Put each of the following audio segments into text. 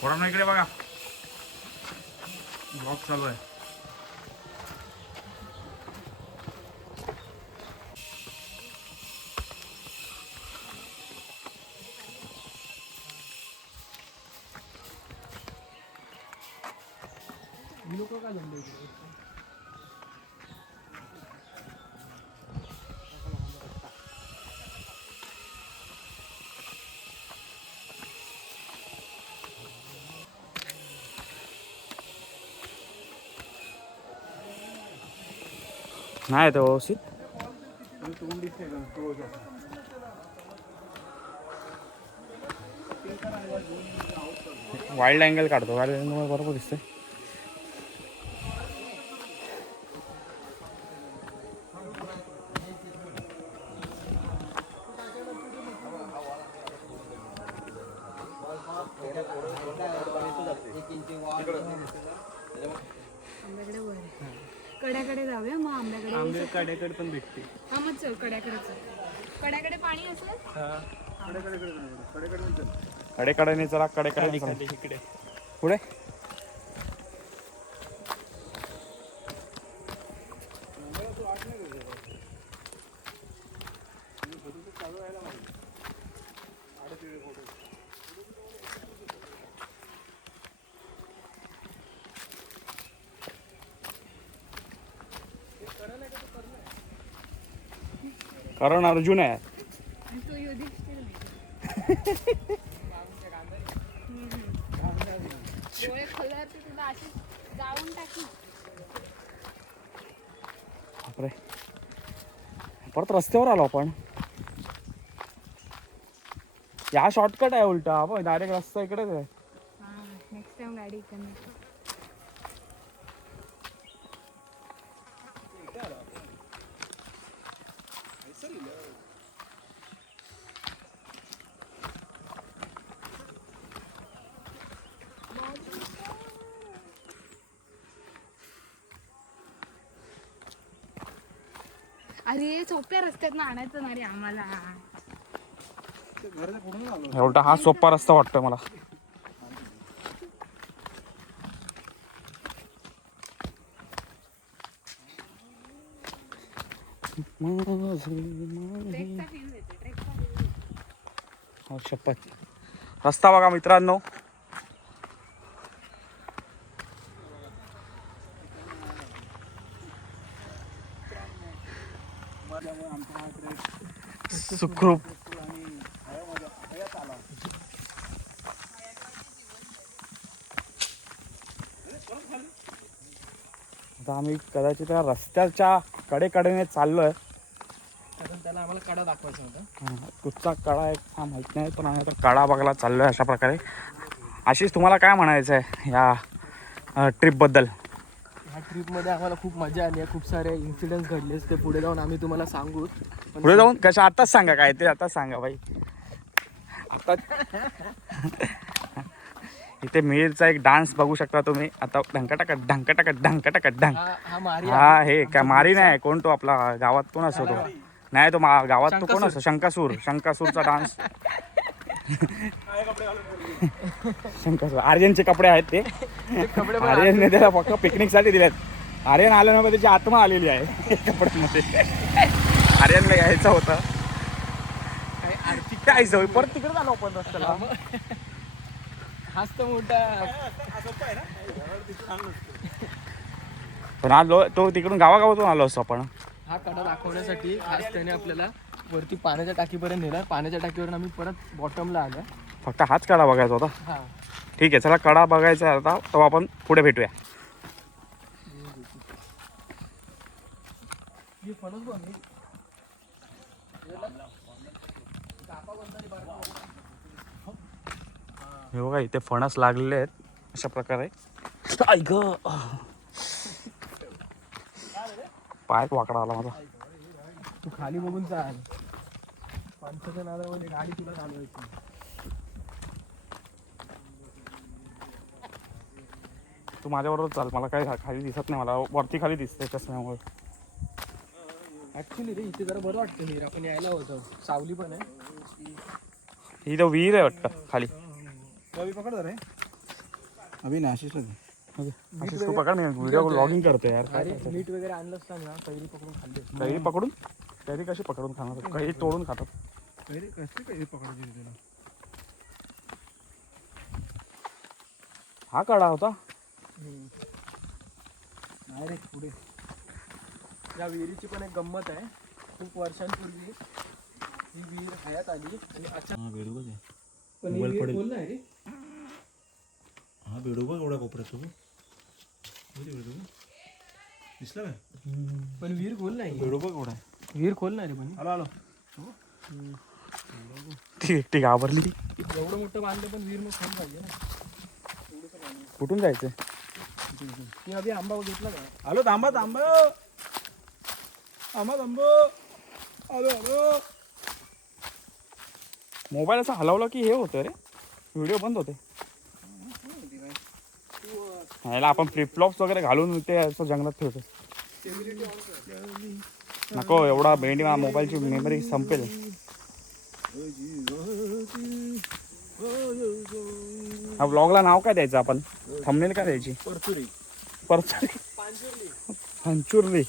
थोडा ना इकडे बघा, ब्लॉग चालू आहे. लोक काय जमले नाही तो व्यवस्थित वाईल्ड अँगल काढतो, वाईल्ड अँगल बरोबर दिसतंय. कड्याकडे जाऊया मग आंब्याकडे. आंबे कड्याकडे पण भेटते. हा मग चल कड्याकडे चल. कड्याकडे पाणी असेल. कडेकडेने चला, कडेकडे इकडे पुढे. करण अर्जुन आहे. तो युधिष्ठिर नाही. डोळे खोलल्यावरती तुला अशी जाऊन टाकी. बापरे, परत रस्त्यावर आलो आपण. या शॉर्टकट आहे उलटा, आपण डायरेक्ट रस्ता इकडेच आहे. नेक्स्ट टाइम गाडी इकडे. अरे सोप्या रस्त्यात आणायचं ना रे आम्हाला. उलटा हा सोपा रस्ता वाटतोय मला. हो शपथ. रस्ता बघा मित्रांनो. सुखरूप. आता आम्ही कदाचित त्या रस्त्याच्या कडेकडेने चाललोय. कारण त्याला आम्हाला कडा दाखवायचा होता. कुठचा कडा आहे हा माहित नाही, पण आम्ही आता कडा बघायला चाललोय अशा प्रकारे. आशिष, तुम्हाला काय म्हणायचं आहे या ट्रिपबद्दल? ह्या ट्रिपमध्ये आम्हाला खूप मजा आली आहे. खूप सारे इन्सिडेंट्स घडले, ते पुढे जाऊन आम्ही तुम्हाला सांगू. पुढे जाऊन कशा आताच सांगा, काय ते आताच सांगा भाई. आता इथे मिरचा एक डान्स बघू शकता तुम्ही आता. ढंकटकट ढंकटकट ढंकटकट ढंक. हा हे काय मारी नाही, कोण तो आपला गावात कोण असतो तो? नाही तो गावात तो कोण असतो? शंकासूर. शंकासूरचा डान्स. शंकासूर. आर्यनचे कपडे आहेत ते. आर्यनने त्याला फक्त पिकनिकसाठी दिलेत. आर्यन आल्यानंतर त्याची आत्मा आलेली आहे कपड्यांमध्ये. आर्यनला यायचं होतं. काय जाऊ परत तिकडे झालो आपण रस्त्याला. हाच तर मोठा. पण आलो तो तिकडून गावागावातून आलो असतो आपण. हा कडा दाखवण्यासाठी आज त्याने आपल्याला वरती पाण्याच्या टाकीपर्यंत नेला. पाण्याच्या टाकीवरून आम्ही परत बॉटमला आलो. फक्त हाच कडा बघायचा होता. हा ठीक आहे, चला कडा बघायचा आहे आता, तो आपण पुढे भेटूया. हे बघा इथे फणस लागलेले आहेत अशा प्रकारे. ऐक पाय वाकडा आला माझा. तू खाली बघून चाल. पंचाच्या नादामध्ये गाडी तुला चालवायची. तू माझ्याबरोबर चाल, मला काय खाली दिसत नाही, मला वरती खाली दिसतंय चष्म्यामुळे. ऍक्च्युली रे इथे जरा बरं वाटतं. हे आपण यायला होतं, सावली पण आहे. ही तो विहीर आहे वाटतं खाली. अभी पकड रे. अभी नाही आशिष आशिष तू पकड, मी व्हिडिओ ब्लॉगिंग करतो यार. काय अरे करतो? मीठ वगैरे आणलं असतं ना कैरी पकडून खाल्ले. कैरी पकडून, कैरी कशी पकडून खाणार? कैरी तोडून खातात. कसे काही पकडायचे तुला. हा कडा होता. नाही रे पुढे. या विहिरीची पण एक गंमत आहे. खूप वर्षांपूर्वी ही विहीर हयात आली आणि अचानक बेडूकच आहे. पण ही विहीर खोल नाही रे. हा बेडूकच एवढा कोपऱ्यात तो. दिसला काय? पण विहीर खोल नाही. बेडूक एवढा आहे. विहीर खोल नाही रे पण. आलो आलो. ती एकटी घाबरली. एवढं मोठं बांधलं पण विहीर मग खोल पाहिजे ना. कुठून जायचं? मी आधी आंबा घेतला का? आलो थांबा थांबा. आम्हा थांबो. आलो आलो. मोबाईल असा हलवला की हे होतं रे, व्हिडिओ बंद होते. ह्याला आपण फ्लिपफ्लॉप्स वगैरे घालून ते असं जंगलात ठेवतो. नको, एवढा भेंडी मोबाईलची मेमरी संपेल. हा ब्लॉगला नाव काय द्यायचं आपण? थंबनेल काय द्यायची? परचुरी. परचुरी. पांचुर्ली.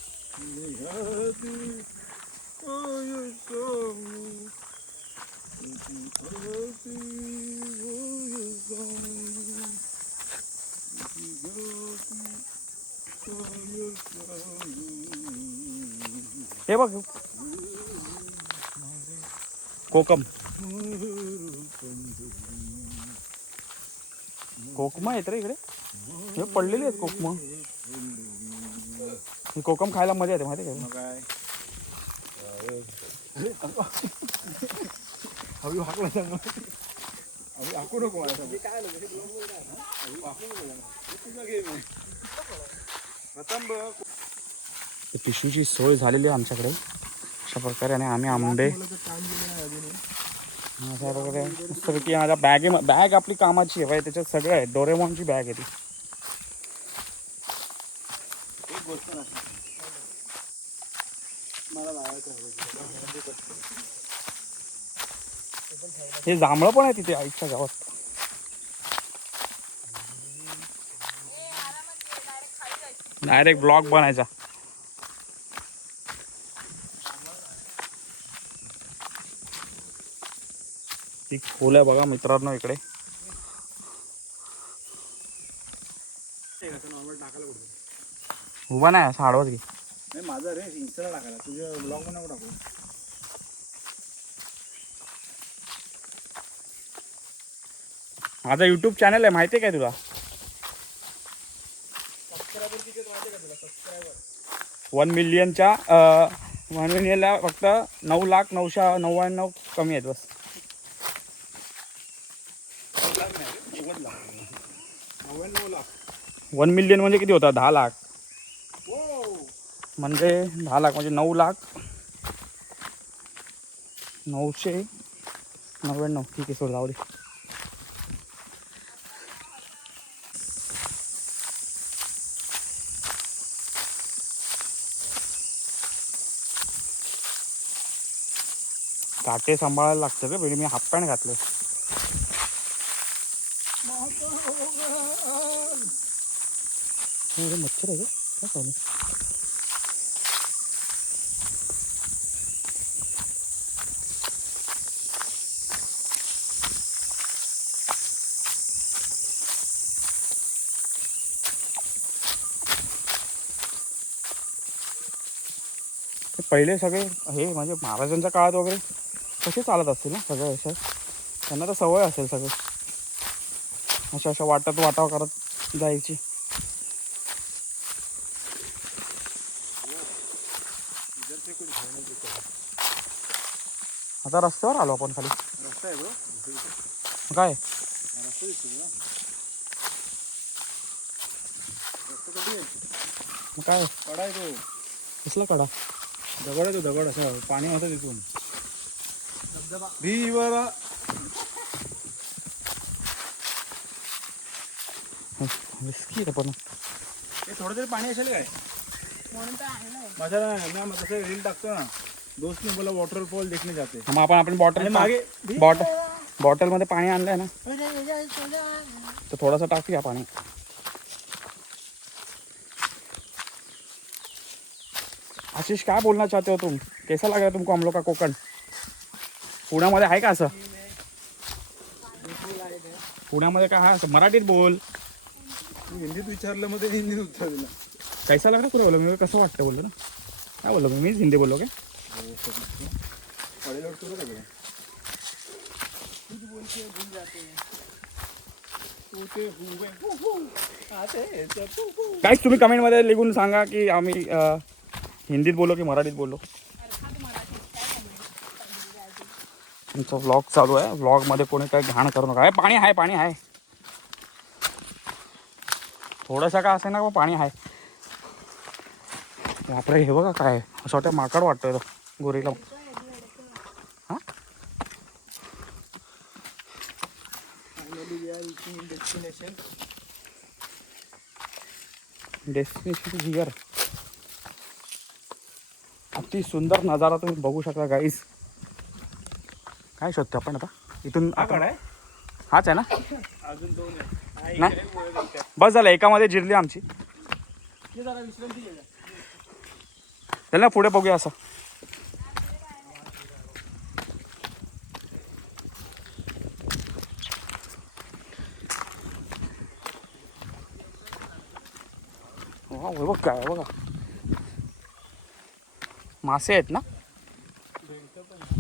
हे बघ कोकम. कोकमा येत रे इकडे. हे पडलेली आहेत कोकमा. ही कोकम खायला मजा येते माहिती का? काय हवी हाकला सांग. अभी हाकू नको मला. पिशवीची सोय झालेली आहे आमच्याकडे अशा प्रकारे. आणि आम्ही आंबे अशा प्रकारे मस्तपैकी माझ्या बॅग आपली कामाची आहे. त्याच्यात सगळं आहे. डोरेमॉनची बॅग आहे ती. एक गोष्ट नाही मला लावायचं. हे जांभळं पण आहे तिथे आईच्या गावात. डायरेक्ट ब्लॉग बनायचा. ती खोल आहे बघा मित्रांनो इकडे. उभा नाही असं आडवत घे. नाही माझा रे इंस्टाला टाकायला. तुझ्या ब्लॉग मध्ये नको टाकू. माझा युट्यूब चॅनल आहे माहिती आहे काय तुला? 1 मिलियनच्या 1 मिलियनला फक्त 9,999 कमी आहेत बस. 99 लाख. 1 मिलियन म्हणजे किती होता? 10 लाख. म्हणजे 10 लाख म्हणजे 9,999. ठीक आहे, सोड जाऊ दे. काटे सांभाळायला लागतं का बेडी. मी हाफ पॅन्ट घातलं. मच्छर आहे का काय? पहिले सगळे हे म्हणजे महाराजांच्या काळात वगैरे कसे चालत असतील ना सगळं अशा. त्यांना तर सवय असेल सगळं अशा वाटाव करत जायची. आता रस्त्यावर आलो आपण खाली. रस्ता आहे ब्रो. काय रस्ता दिसतो ना. रस्ता कधी आहे? मग काय कडा आहे तो. कसला कडा? दगड आहे तो. दगड असं पाणी होतं तिथून. भीवरा. रिस्की आहे पण. हे थोडं तरी पाणी असेल काय? म्हणून तर आणलंय. माझ्या ना तसं रील टाकतो ना. दोस्त ने बोला वॉटरफॉल देखने जाते. मग आपण आणि बॉटल मागे बॉटलमध्ये पाणी आणलंय ना, तर थोडासा टाकूया पाणी. आशीष काय बोलना चाहते हो तुम? कैसा लग रहा है तुमको हम लोग का कोकण? पुण्यामध्ये आहे का असं? पुण्यामध्ये काय आहे असं? मराठीत बोल. हिंदीत विचारलं मध्ये हिंदीत उत्तर दिलं. कैसा लग रहा कुठे बोललो मी? कसं वाटतं बोललो ना? काय बोललो मीच हिंदी बोललो काय? काहीच तुम्ही कमेंटमध्ये लिहून सांगा की आम्ही हिंदीत बोललो की मराठीत बोललो. तुमचा व्लॉग चालू आहे. व्लॉगमध्ये कोणी काही घाण करू नका. पाणी आहे, पाणी आहे, थोडंसं का असेल ना पाणी आहे. बापरे, हे बघा काय असं वाटतं माकड वाटतोय तो गोरीला. हां डेस्टिनेशन हिअर. अति सुंदर नजारा तुम्ही बघू शकता गाईस. काय शोधतो आपण आता इथून? हाच आहे ना? अजून 2 आहे. नाही बस झालं, एकामध्ये जिरली आमची. जरा विश्रांती घ्या. चल ना पुढे बघूया असं. बघ काय बघा, मासे आहेत ना,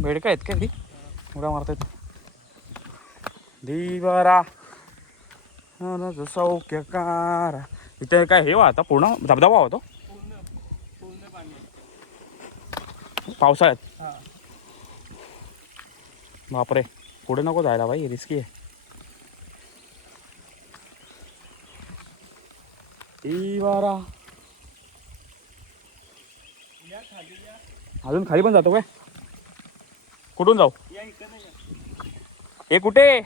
बेडका आहेत का? ती उड्या मारतात. दिवारा सौख्यकार. इथे काय हे आता पूर्ण धबधबा होतो पूर्ण पाणी आहे. पावसाळ्यात. हा. बापरे, पुढे नको जायला भाई, रिस्की आहे. दिवारा अजून खाली पण जातो काय? कुठून जाऊ? या इकडे नाही या. हे कुठे?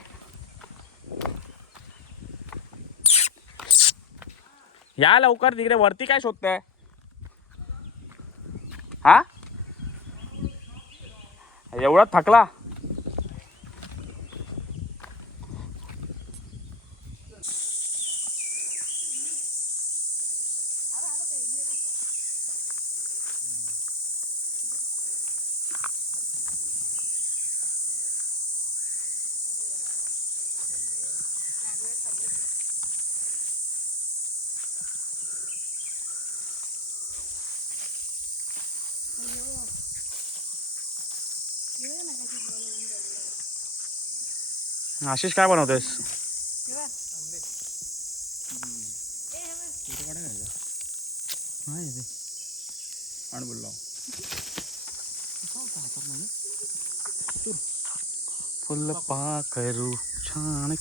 या लवकर, तिकडे वरती काय शोधताय? हा एवढा थकला? आशिष काय बनवतोयस? फुल पाखरू छान